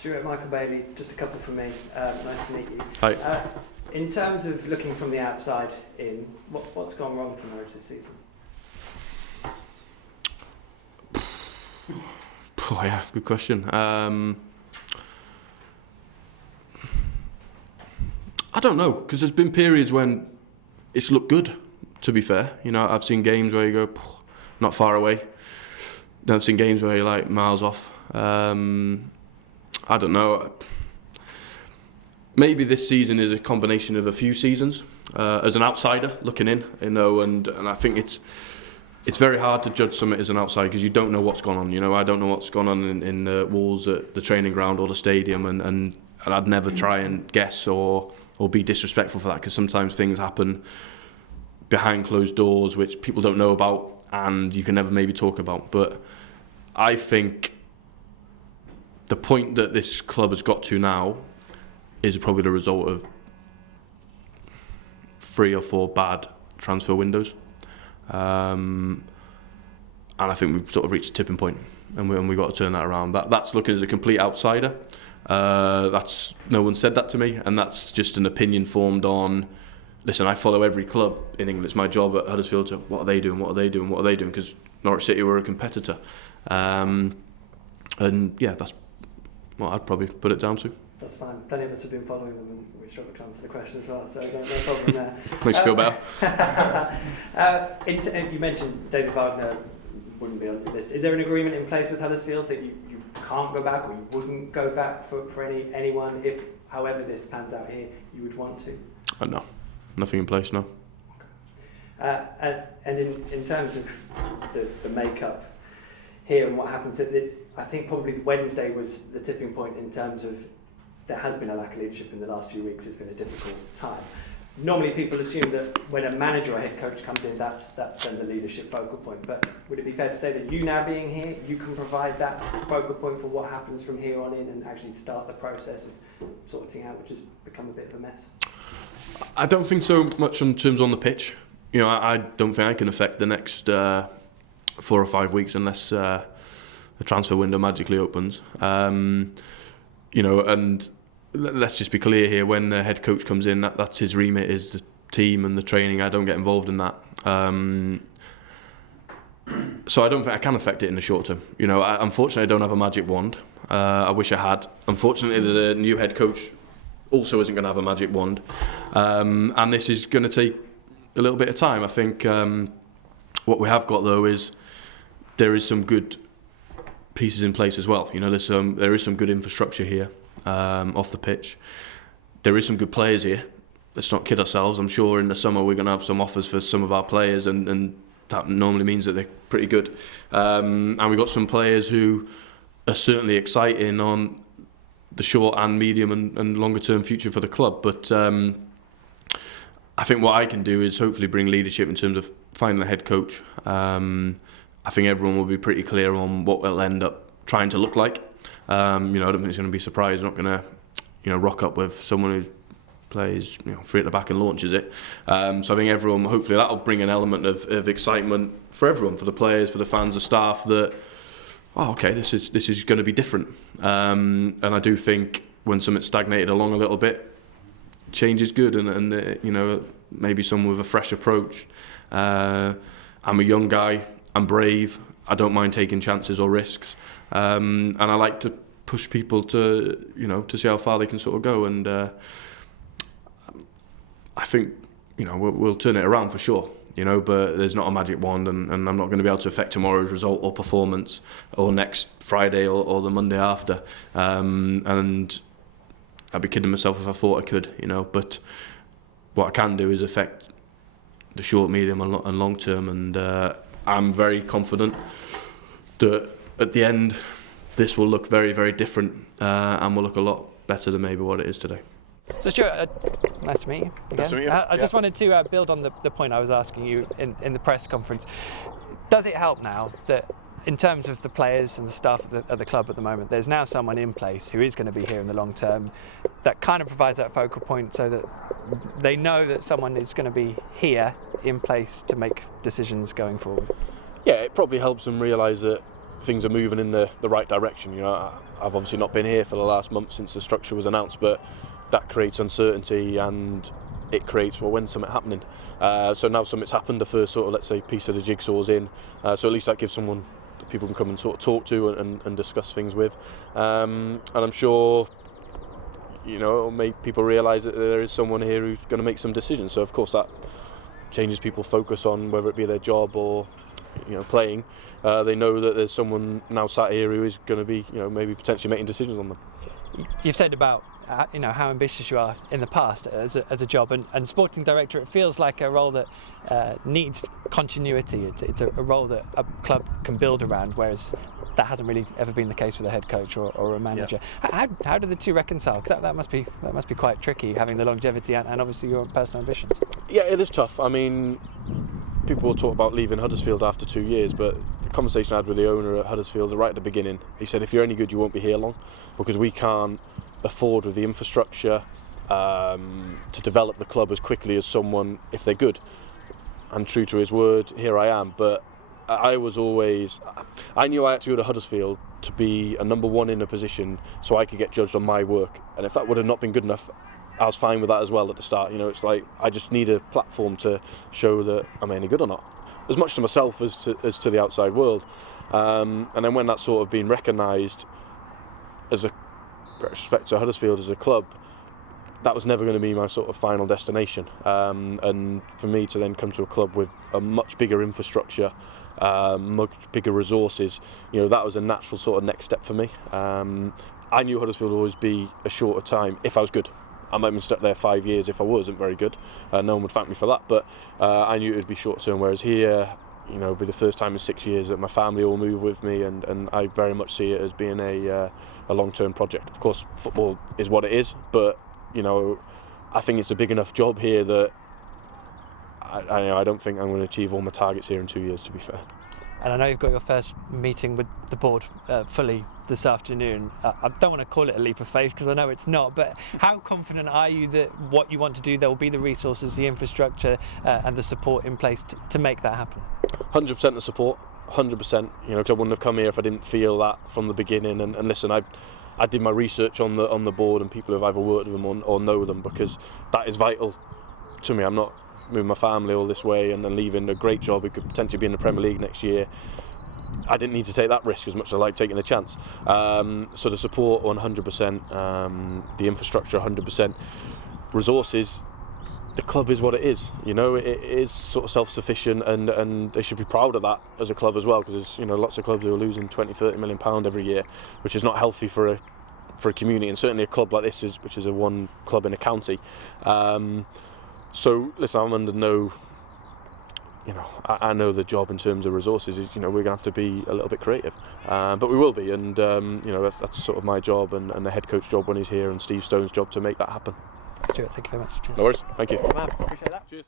Stuart, Michael Bailey, just a couple from me. Nice to meet you. Hi. In terms of looking from the outside in, what's gone wrong for Norwich this season? Oh yeah, good question. I don't know, because there's been periods when it's looked good, to be fair. You know, I've seen games where you go, not far away. Then I've seen games where you're like miles off. I don't know. Maybe this season is a combination of a few seasons. As an outsider looking in, you know, and I think it's very hard to judge something as an outsider because you don't know what's gone on. You know, I don't know what's gone on in the walls at the training ground or the stadium, and I'd never try and guess or be disrespectful for that, because sometimes things happen behind closed doors which people don't know about and you can never maybe talk about. But I think the point that this club has got to now is probably the result of 3 or 4 bad transfer windows. And I think we've sort of reached a tipping point, and we've got to turn that around. That's looking as a complete outsider. That's no one said that to me, and that's just an opinion formed on. Listen, I follow every club in England. It's my job at Huddersfield to what are they doing, what are they doing, what are they doing? Because Norwich City were a competitor, and yeah, that's what I'd probably put it down to. That's fine. Plenty of us have been following them, and we struggle to answer the question as well, so no problem there. Makes you feel better. You mentioned David Wagner wouldn't be on your list. Is there an agreement in place with Huddersfield that you can't go back, or you wouldn't go back for anyone if, however this pans out here, you would want to? No, nothing in place, no. And in terms of the makeup here and what happens, I think probably Wednesday was the tipping point in terms of there has been a lack of leadership in the last few weeks. It's been a difficult time. Normally people assume that when a manager or head coach comes in, that's then the leadership focal point. But would it be fair to say that you now being here, you can provide that focal point for what happens from here on in and actually start the process of sorting out, which has become a bit of a mess? I don't think so much in terms on the pitch. You know, I don't think I can affect the next 4 or 5 weeks unless the transfer window magically opens. You know, and let's just be clear here, when the head coach comes in, that's his remit, is the team and the training. I don't get involved in that. So I don't think I can affect it in the short term. You know, unfortunately I don't have a magic wand. I wish I had. Unfortunately the new head coach also isn't going to have a magic wand. And this is going to take a little bit of time. I think what we have got though is there is some good pieces in place as well. You know, there is some good infrastructure here. Off the pitch, there is some good players here. Let's not kid ourselves. I'm sure in the summer we're going to have some offers for some of our players, and that normally means that they're pretty good. And we've got some players who are certainly exciting on the short and medium and longer term future for the club. But I think what I can do is hopefully bring leadership in terms of finding the head coach. I think everyone will be pretty clear on what we'll end up trying to look like. You know, I don't think it's going to be a surprise. I'm not going to, you know, rock up with someone who plays, you know, 3 at the back and launches it. So I think everyone, hopefully that'll bring an element of excitement for everyone, for the players, for the fans, the staff, that, oh, okay, this is going to be different. And I do think when something's stagnated along a little bit, change is good, and you know, maybe someone with a fresh approach. I'm a young guy, I'm brave, I don't mind taking chances or risks. And I like to push people to, you know, to see how far they can sort of go, and I think, you know, we'll turn it around for sure, you know, but there's not a magic wand, and I'm not going to be able to affect tomorrow's result or performance or next Friday or the Monday after, and I'd be kidding myself if I thought I could, you know, but what I can do is affect the short, medium and long term, and I'm very confident that at the end, this will look very, very different, and will look a lot better than maybe what it is today. So Stuart, nice to meet you again. Nice to meet you. I just wanted to build on the point I was asking you in the press conference. Does it help now that, in terms of the players and the staff at the club at the moment, there's now someone in place who is going to be here in the long term that kind of provides that focal point, so that they know that someone is going to be here in place to make decisions going forward? Yeah, it probably helps them realise that things are moving in the right direction. You know, I've obviously not been here for the last month since the structure was announced, but that creates uncertainty and it creates, well, when's something happening? So now something's happened, the first sort of, let's say, piece of the jigsaw's in, so at least that gives someone that people can come and sort of talk to and discuss things with, and I'm sure, you know, it'll make people realise that there is someone here who's going to make some decisions. So of course that changes people's focus on whether it be their job or, you know, playing. They know that there's someone now sat here who is going to be, you know, maybe potentially making decisions on them. You've said about you know, how ambitious you are in the past as a job, and sporting director, it feels like a role that needs continuity. It's a role that a club can build around, whereas that hasn't really ever been the case with a head coach or a manager. Yeah. How do the two reconcile? Because that must be quite tricky, having the longevity and obviously your personal ambitions. Yeah, it is tough. I mean, people will talk about leaving Huddersfield after 2 years, but the conversation I had with the owner at Huddersfield right at the beginning, he said, if you're any good, you won't be here long, because we can't afford with the infrastructure to develop the club as quickly as someone if they're good. And true to his word, here I am. But I knew I had to go to Huddersfield to be a number one in a position so I could get judged on my work. And if that would have not been good enough, I was fine with that as well at the start. You know, it's like I just need a platform to show that I'm any good or not, as much to myself as to the outside world. And then when that's sort of been recognised as a respect to Huddersfield as a club, that was never going to be my sort of final destination. And for me to then come to a club with a much bigger infrastructure, much bigger resources, you know, that was a natural sort of next step for me. I knew Huddersfield would always be a shorter time if I was good. I might have been stuck there 5 years if I wasn't very good. No one would thank me for that, but I knew it would be short term, whereas here, you know, it'll be the first time in 6 years that my family will move with me, and I very much see it as being a long-term project. Of course, football is what it is, but, you know, I think it's a big enough job here that I don't think I'm going to achieve all my targets here in 2 years, to be fair. And I know you've got your first meeting with the board fully this afternoon. I don't want to call it a leap of faith because I know it's not, but how confident are you that what you want to do, there will be the resources, the infrastructure and the support in place to make that happen? 100% the support, 100%, you know, because I wouldn't have come here if I didn't feel that from the beginning. And listen, I did my research on the board and people who've either worked with them or know them, because that is vital to me. I'm not moving my family all this way and then leaving a great job who could potentially be in the Premier League next year. I didn't need to take that risk as much as I like taking the chance. So the support 100%, the infrastructure 100%, resources. The club is what it is, you know. It is sort of self-sufficient, and they should be proud of that as a club as well, because there's, you know, lots of clubs who are losing 20-30 million pound every year, which is not healthy for a community, and certainly a club like this which is a one club in a county. So listen, I'm under no, you know, I know the job in terms of resources is, you know, we're going to have to be a little bit creative, but we will be, and you know, that's sort of my job and the head coach job when he's here, and Steve Stone's job to make that happen. Stuart, thank you very much. Cheers. No worries, thank you. Good man, appreciate that. Cheers.